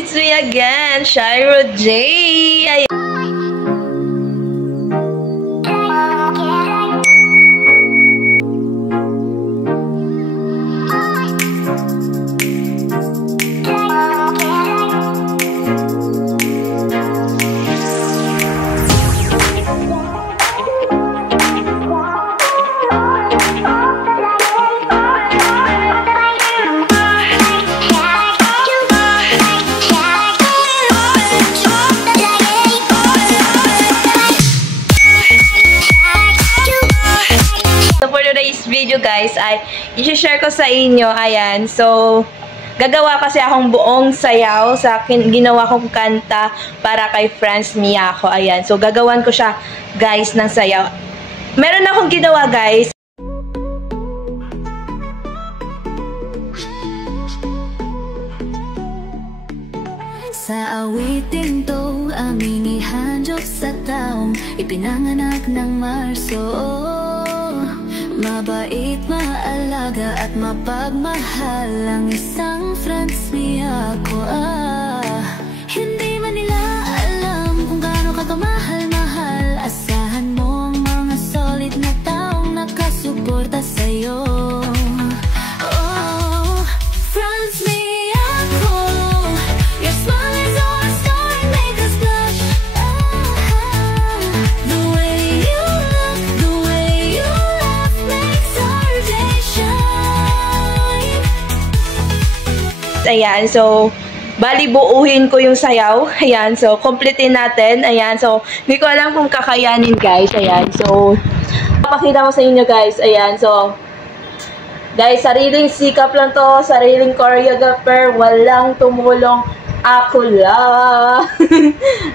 it's me again, Shiro J. Ayan. Video guys ay i-share ko sa inyo. Ayan, so gagawa kasi akong buong sayaw sa ginawa kong kanta para kay Franz Miyako. Ayan, so gagawan ko siya guys ng sayaw. Meron akong ginawa guys. Sa awitin to aming ihandog sa taong ipinanganak ng Marso. Mabait, maalaga at mapagmahal ang isang Franz Miyako. Hindi man nila alam kung gaano ka kamahal-mahal. Asahan mo ang mga solid na taong nakasuporta sa'yo. Oh, Franz Miyako, your smile is all a story, make us blush. The way you look, the way you laugh makes our day shine. Ayan, so bali buuhin ko yung sayaw. Ayan, so completein natin. Ayan, so hindi ko alam kung kakayanin guys. Ayan, so papakita ko sa inyo guys. Ayan, so guys, sariling sikap lang to, sariling choreographer, walang tumulong, ako lang.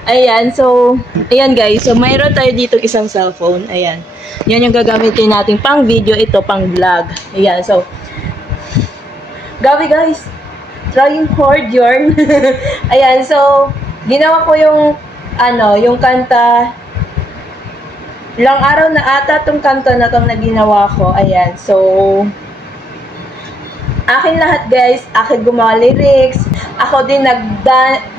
Ayan, so ayan guys, so mayroon tayo dito isang cellphone. Ayan, yan yung gagamitin natin pang video, ito pang vlog. Ayan, so gabi guys, trying hard yarn. Ayan, so ginawa ko yung yung kanta. Ilang araw na ata tong kanta na tong na ginawa ko. Ayan, so akin lahat guys, akin gumawa lyrics. Ako din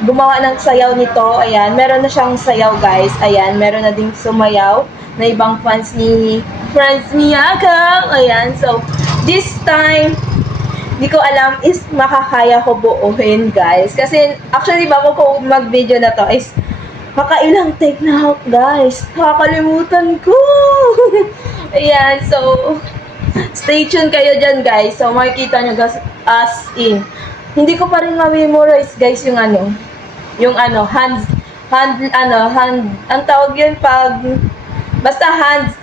gumawa ng sayaw nito. Ayan, meron na siyang sayaw guys. Ayan, meron na ding sumayaw na ibang fans ni Franz Miyako. Ayan, so this time hindi ko alam is makakaya ko buuhin guys. Kasi actually bago ko mag-video na to is makailang take na ako guys. Nakakalimutan ko. Ayan, so stay tuned kayo dyan guys. So makikita nyo guys as in. Hindi ko pa rin ma-memorize guys yung hand, ang tawag yun pag, basta hands,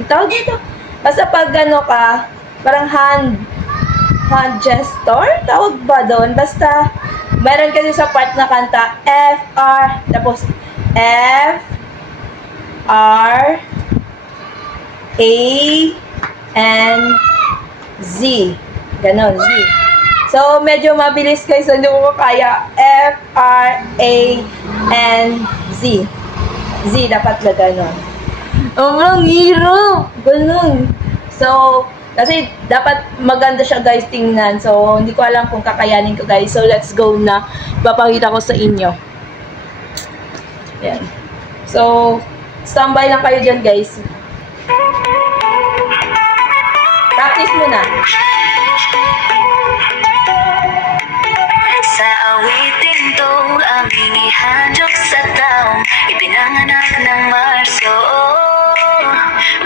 ang tawag dito, basta pag parang hand gesture, tawag ba doon? Basta, meron kasi sa part na kanta, F, R, tapos F, R, A, and Z. Ganon, Z. So, medyo mabilis guys, so hindi ko kaya. F, R, A, and Z. Z, dapat na ganon. Ang hirap! Ganon. So, kasi dapat maganda siya guys tingnan. So, hindi ko alam kung kakayanin ko guys. So, let's go na. Papakita ko sa inyo. Ayan. So, standby lang kayo dyan guys. Practice muna. Sa awitin to aming ihandog sa taong ipinanganak ng Marso.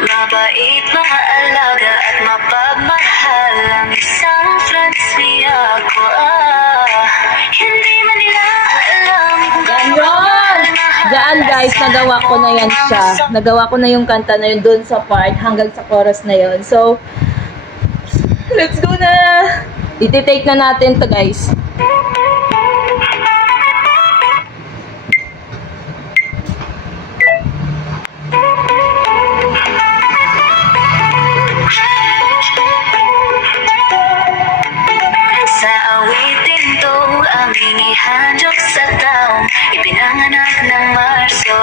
Mabait, maalaga at mapagmahal ang isang Franz Miyako. Hindi man nila alam kung ganon! Diyan guys, nagawa ko na yan siya. Nagawa ko na yung kanta na yun doon sa part hanggang sa chorus na yun. So, let's go na! Iti-take na natin to guys. Ihandog sa taong ipinanganak ng Marso.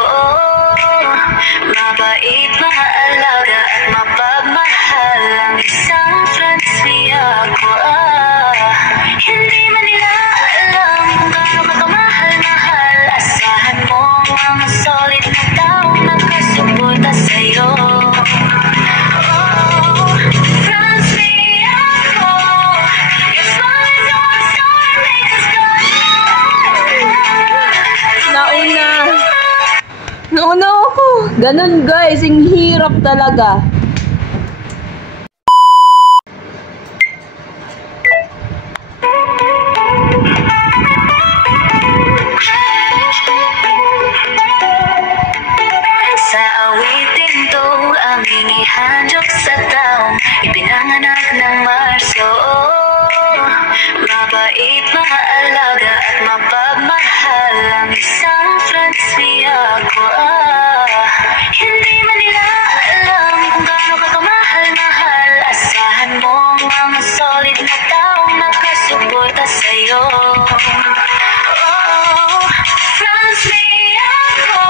Mabait, maalaga at mapagmahal ang isang Franz Miyako. Hindi man nila alam kung gaano Ganun guys, ang hirap talaga. Sa awitin to, aming ihandog sa taong ipinanganak ng Marso. Mabait, maalaga at mapagmahal ang isang Francia ko. Hindi man nila alam kung gaano ka kamahal-mahal. Asahan mo ang mga solid na taong nakasuporta sa'yo. Oh, Francia ko.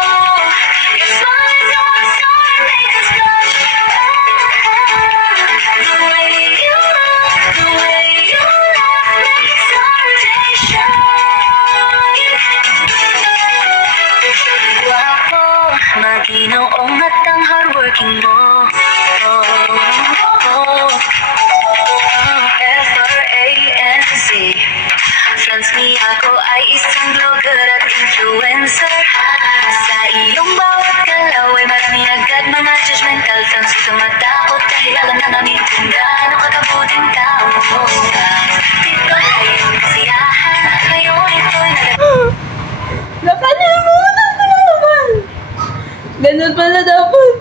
Your smile is our star, make us blush. The way you look, the way you laugh makes our day shine. Guwapo, maginoong at ang hardworking mo. F-R-A-N-C. Franz Miyako ay isang blogger at influencer. Sa iyong bawat galaw ay marami agad mga judgmental fans na matakot dahil alam na namin kung gaano kakabuting tao. Dito ay iyong kasiyahan at ngayon ito'y Nakalimutan ko na naman. Ganun pala dapat.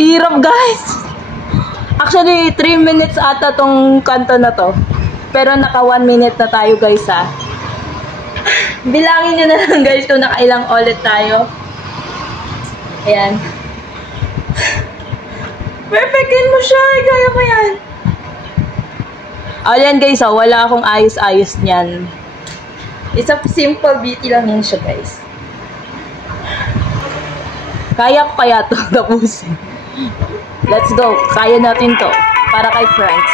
Hirap guys. Actually, 3 minutes ata tong kanta na to. Pero naka 1 minute na tayo guys ha. Bilangin nyo na lang guys kung nakailang ulit tayo. Ayan. Perfectin mo siya. Kaya mo yan. Ayan guys ha. Wala akong ayos-ayos niyan. It's a simple beauty lang yun siya guys. Kaya ko kaya to tapusin. Let's go. Kaya natin to. Para kay friends.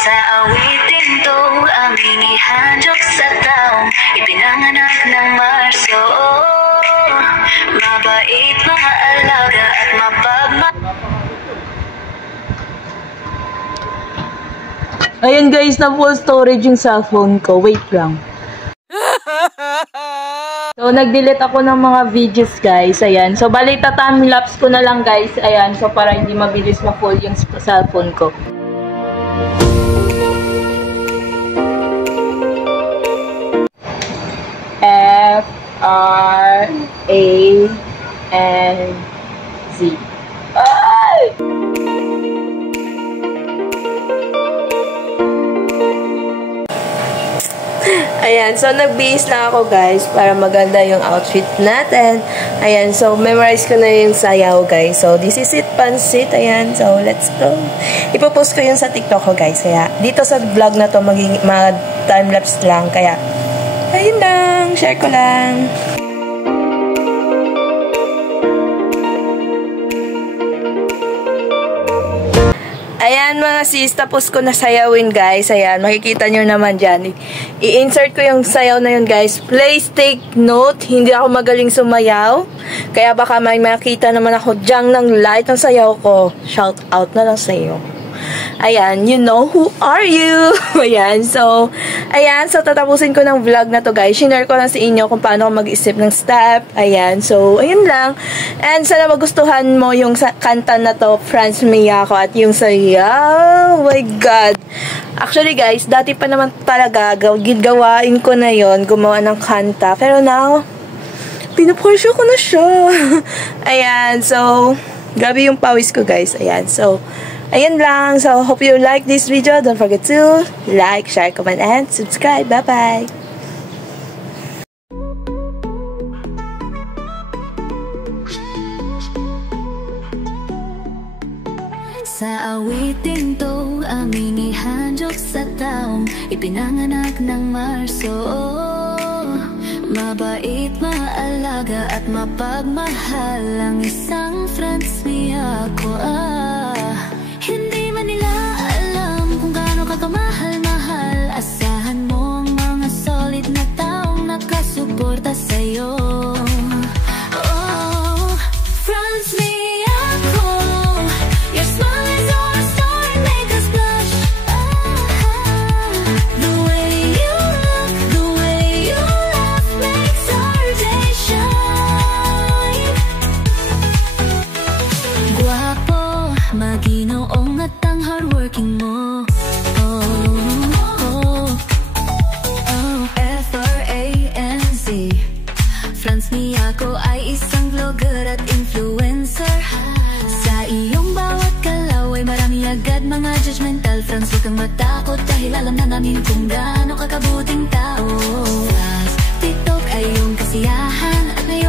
sa awitin to, aming ihandog sa taong ipinanganak ng Marso. Mabait, maalaga at Ayun guys, na full storage yung cellphone ko. Wait lang. So, nag-delete ako ng mga videos guys. Ayan. So, bali time-lapse ko na lang guys. Ayan. So, para hindi mabilis ma-full yung cellphone ko. F-R-A-N-Z. Ay! Ayan, so nagbihis lang ako guys para maganda yung outfit natin. Ayan, so memorize ko na yung sayaw guys. So this is it, pansit. Ayan, so let's go. Ipopost ko yun sa TikTok ko guys. Kaya dito sa vlog na to time-lapse lang. Kaya ayun lang, share ko lang. Ayan mga sis, tapos ko na sayawin guys. Ayan, makikita nyo naman dyan. I-insert ko yung sayaw na yun guys. Please take note, hindi ako magaling sumayaw. Kaya baka may makita naman ako dyan ng light ng sayaw ko. Shout out na lang sa iyo. Ayan, you know who are you? Ayan, so tatapusin ko ng vlog na to guys. Share ko lang sa inyo kung paano ako mag-isip ng step. Ayan, so ayun lang. And sana magustuhan mo yung kanta na to, Franz Miyako, at yung sayaw. Oh my God. Actually guys, dati pa naman talaga gawain ko na yon, gumawa ng kanta. Pero now, pinupursue ko na siya. Ayan, so grabe yung pawis ko guys. Ayan, so ayan lang. So, hope you like this video. Don't forget to like, share, comment, and subscribe. Bye-bye! Sa awitin to, aming ihandog sa taong ipinanganak ng Marso. Mabait, maalaga at mapagmahal ang isang Franz Miyako. Hindi man nila alam kung gaano ka kamahal-mahal. Asahan mo ang mga solid na taong nakasuporta sa'yo. Oh, Franz Miyako, your smile is our Miyako ay isang vlogger at influencer. Sa iyong bawat galaw ay marami agad mga judgmental friends. Huwag kang matakot dahil alam na namin kung gaano kakabuting tao. Plus, TikTok ay iyong kasiyahan at may